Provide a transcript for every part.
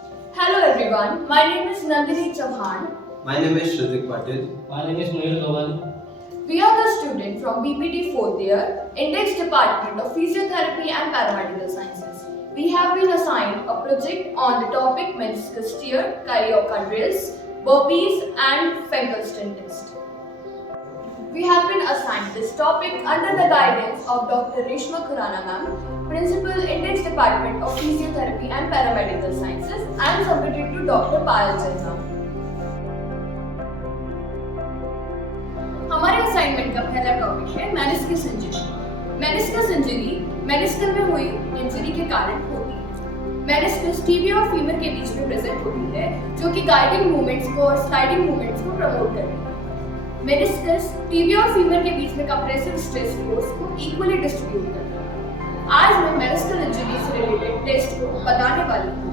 Hello everyone, my name is Nandini Chauhan. My name is Shrutik Patil. My name is Noel Gawal. We are the students from BPT 4th year, Index Department of Physiotherapy and Paramedical Sciences. We have been assigned a project on the topic meniscus tear, choriochondrials, burpees and Finkelstein test. We have been assigned this topic under the guidance of Dr. Reshma Khurana ma'am, Principal Index Department of Physiotherapy and Paramedical Sciences, and submitted to Dr. Payal Jain ma'am. हमारे assignment का पहला topic है meniscus injury. Meniscus injury meniscal में हुई injury के कारण होती है। मेनिस्कस टीबिया और फीमर के बीच में प्रेजेंट होती है, जो कि गाइडिंग मूवमेंट्स को और स्लाइडिंग मूवमेंट्स को प्रमोट करती है। मेनिस्कस टीबिया और फीमर के बीच में कंप्रेसिव स्ट्रेस फोर्स को इक्वली डिस्ट्रीब्यूट करता है। आज मैं मेनिस्कल इंजरी से रिलेटेड टेस्ट को बताने वाली हूँ।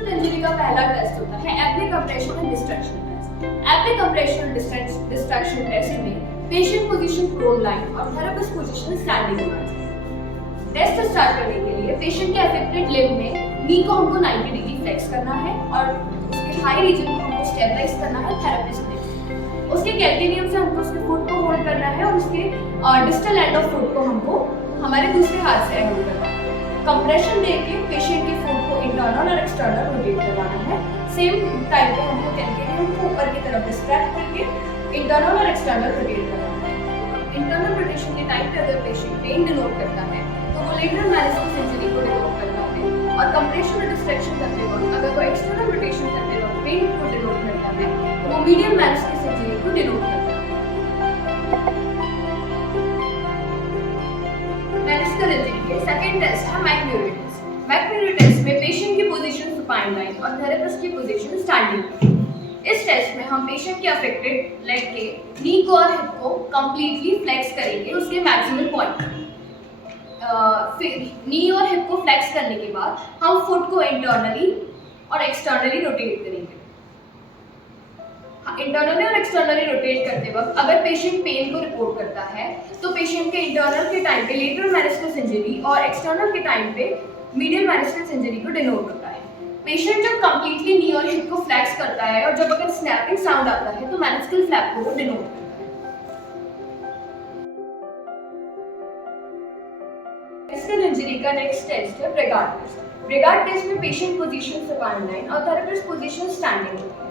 इंजरी का पहला टेस्ट होता है एप्निक कंप्रेशन एंड डिस्ट्रैक्शन टेस्ट। एप्निक कंप्रेशन एंड डिस्ट्रैक्शन टेस्ट में पेशेंट पोजीशन प्रोन लाइन और थेरेपिस्ट पोजीशन स्टैंडिंग होना चाहिए। टेस्ट स्टार्ट करने के लिए पेशेंट के अफेक्टेड लिम्ब में नी को हमको 90 डिग्री फ्लेक्स करना है और उसके हाई रीजन को हमको स्टेबलाइज करना है थेरेपिस्ट ने। उसके कैल्टिनियम से हमको उसके फुट को होल्ड करना है और उसके डिस्टल एंड ऑफ फुट को हमको हमारे दूसरे हाथ से होल्ड करना है। कंप्रेशन देके पेशेंट के फुट को इंटरनल और एक्सटर्नल रोटेट करवाना है। सेम टाइम पे हमको कैल्टिनियम को ऊपर की तरफ डिस्ट्रैक्ट करके इंटरनल और एक्सटर्नल रोटेट करवाना है। इंटरनल रोटेशन के टाइम पे अगर पेशेंट पेन डिनोट करता है तो वो लेटरल मेनिस्कस इंजरी को डिनोट करता है, और कंप्रेशन और डिस्ट्रैक्शन करते वक्त अगर वो एक्सटर्नल रोटेशन करते वक्त पेन को डिनोट करता है तो वो मीडियल मेनिस्कस इंजरी को डिनोट करता है। मेनिस्कल इंजरी के सेकंड टेस्ट है मैकम्यूरे टेस्ट। मैकम्यूरे टेस्ट में पेशेंट की पोजीशन सुपाइन लाइन और थेरेपिस्ट की पोजीशन स्टैंडिंग। इस टेस्ट में हम पेशेंट के अफेक्टेड लेग के नी को और हिप को कंप्लीटली फ्लेक्स करेंगे उसके मैक्सिमम पॉइंट। फिर नी और हिप को फ्लेक्स करने के बाद हम फुट को इंटरनली और एक्सटर्नली रोटेट करेंगे। इंटरनली और एक्सटर्नली रोटेट करते वक्त अगर पेशेंट पेन को रिपोर्ट करता है तो पेशेंट के इंटरनल के टाइम पे लेटरल मेनिस्कस इंजरी और एक्सटर्नल के टाइम पे मीडियल मेनिस्कस इंजरी को डिनोट करता है। पेशेंट जब कंप्लीटली नी और हिप को फ्लेक्स करता है और जब अगर स्नैपिंग साउंड आता है तो मेनिस्कल फ्लैप को डिनोट करता है। मेनिस्कल इंजरी का नेक्स्ट टेस्ट है ब्रेगार्ड टेस्ट। ब्रेगार्ड टेस्ट में पेशेंट पोजीशन सुपाइन लाइन और थेरेपिस्ट पोजीशन स्टैंडिंग होती है।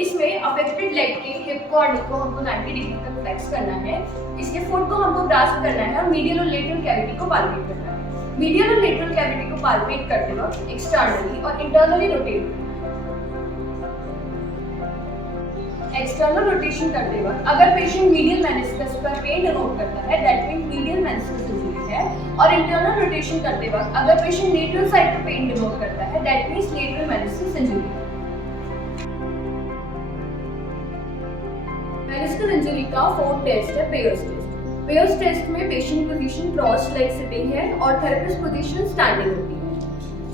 इसमें अफेक्टेड लेग के हिप को और नी को हमको 90 डिग्री तक फ्लेक्स करना है। इसके फुट को हमको ग्रास्प करना है और मीडियल और लेटरल कैविटी को पाल्पेट करना है। मीडियल और लेटरल कैविटी को पाल्पेट करते वक्त एक्सटर्नली और इंटरनली रोटेट एक्सटर्नल रोटेशन करते वक्त अगर पेशेंट मीडियल मेनिस्कस पर पेन डिनोट करता है that means medial meniscus injury है, और इंटरनल रोटेशन करते वक्त अगर पेशेंट लेटरल साइड पर पेन डिनोट करता है that means lateral meniscus injury है। मेनिस्कल इंजरी का फोर्थ टेस्ट है पेयर्स टेस्ट। पेयर्स टेस्ट में patient position cross leg sitting है और थेरेपिस्ट पोजीशन स्टैंडिंग होती है।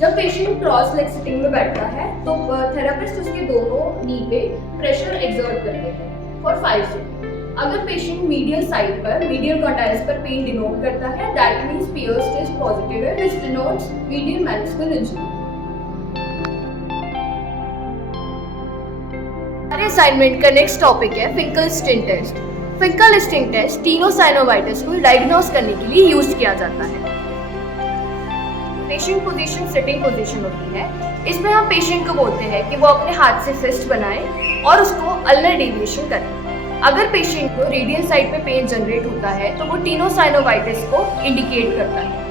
जब पेशेंट क्रॉस लेग सिटिंग में बैठता है तो थेरेपिस्ट उसके दोनों नी पे प्रेशर एक्सर्ट करते हैं फॉर 5 सेकंड। अगर पेशेंट मीडियल साइड पर मीडियल कॉन्डाइल्स पर पेन डिनोट करता है that means Payr's test positive है, which denotes medial meniscal injury. हमारे असाइनमेंट का नेक्स्ट टॉपिक है Finkelstein test. Finkelstein test tenosynovitis को डायग्नोस करने के लिए यूज किया जाता है। पेशेंट पोजीशन सिटिंग पोजीशन होती है। इसमें हम पेशेंट को बोलते हैं कि वो अपने हाथ से फिस्ट बनाए और उसको अल्नर डेविएशन करें। अगर पेशेंट को रेडियल साइड पे पेन जनरेट होता है तो वो टीनोसाइनोवाइटिस को इंडिकेट करता है।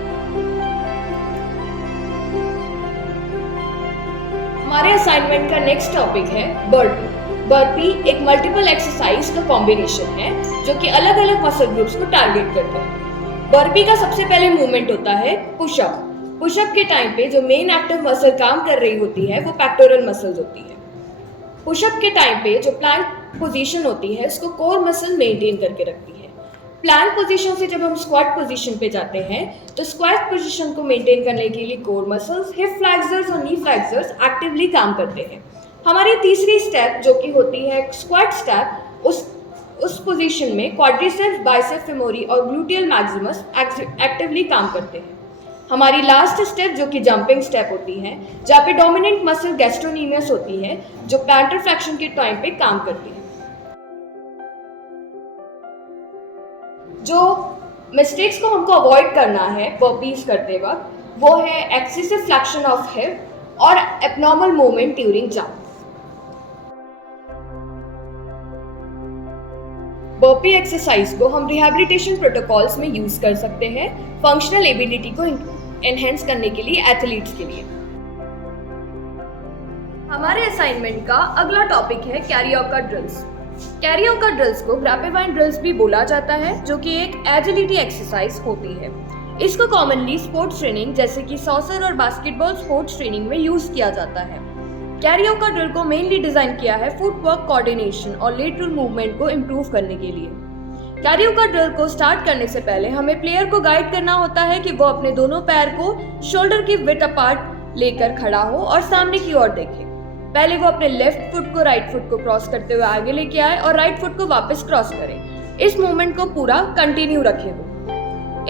हमारे असाइनमेंट का नेक्स्ट टॉपिक है बर्पी। बर्पी एक मल्टीपल एक्सरसाइज का कॉम्बिनेशन है जो कि अलग अलग मसल ग्रुप्स को टारगेट करते हैं। बर्पी का सबसे पहले मूवमेंट होता है पुशअप। पुशअप के टाइम पे जो मेन एक्टिव मसल काम कर रही होती है वो पेक्टोरल मसल्स होती है। पुशअप के टाइम पे जो प्लैंक पोजीशन होती है उसको कोर मसल मेंटेन करके रखती है। प्लैंक पोजीशन से जब हम स्क्वाट पोजीशन पे जाते हैं तो स्क्वाट पोजीशन को मेंटेन करने के लिए कोर मसल्स, हिप फ्लैक्सर्स और नी फ्लैक्सर्स एक्टिवली काम करते हैं। हमारी तीसरी स्टेप जो कि होती है स्क्वाट स्टेप, उस पोजीशन में क्वाड्रिसेप्स, बाइसेप्स फेमोरी और ग्लूटियल मैक्सिमस एक्टिवली काम करते हैं। हमारी लास्ट स्टेप जो कि जंपिंग स्टेप होती है, जहाँ पे डोमिनेंट मसल गैस्ट्रोनीमियस होती है, जो प्लांटर फ्लेक्शन के टाइम पे काम करती है। जो मिस्टेक्स को हमको अवॉइड करना है बर्पीज करते वक्त, वो है एक्सेसिव फ्लेक्शन ऑफ हिप और abnormal movement during jump. Burpee exercise को हम रिहैबिलिटेशन प्रोटोकॉल्स में यूज कर सकते हैं फंक्शनल एबिलिटी को एनहेंस करने के लिए, एथलीट्स के लिए। हमारे असाइनमेंट का अगला टॉपिक है कैरियोका ड्रिल्स। कैरियोका ड्रिल्स को ग्रैपेवाइन ड्रिल्स भी बोला जाता है, जो कि एक एजिलिटी एक्सरसाइज होती है। इसको कॉमनली स्पोर्ट्स ट्रेनिंग जैसे कि सॉकर और बास्केटबॉल स्पोर्ट्स ट्रेनिंग में यूज किया जाता है। कैरियोका ड्रिल को मेनली डिजाइन किया है फुटवर्क कोऑर्डिनेशन और लेटरल मूवमेंट को इम्प्रूव करने के लिए। कैरियोका ड्रिल को स्टार्ट करने से पहले हमें प्लेयर को गाइड करना होता है कि वो अपने दोनों पैर को शोल्डर की विड्थ अपार्ट लेकर खड़ा हो और सामने की ओर देखे। पहले वो अपने लेफ्ट फुट को राइट फुट को क्रॉस करते हुए आगे लेके आए और राइट फुट को वापस क्रॉस करे। इस मूवमेंट को पूरा कंटिन्यू रखे वो।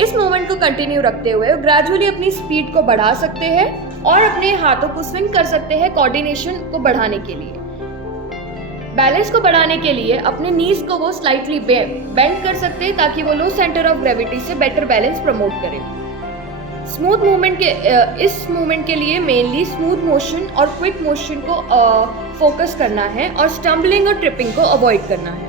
इस मूवमेंट को कंटिन्यू रखते हुए ग्रेजुअली अपनी स्पीड को बढ़ा सकते हैं और अपने हाथों को स्विंग कर सकते हैं कोऑर्डिनेशन को बढ़ाने के लिए। बैलेंस को बढ़ाने के लिए अपने नीज को वो स्लाइटली बेंड कर सकते हैं ताकि वो लो सेंटर ऑफ ग्रेविटी से बेटर बैलेंस प्रमोट करें। स्मूथ मूवमेंट इस मूवमेंट के लिए मेनली स्मूथ मोशन और क्विक मोशन को फोकस करना है और स्टम्बलिंग और ट्रिपिंग को अवॉइड करना है।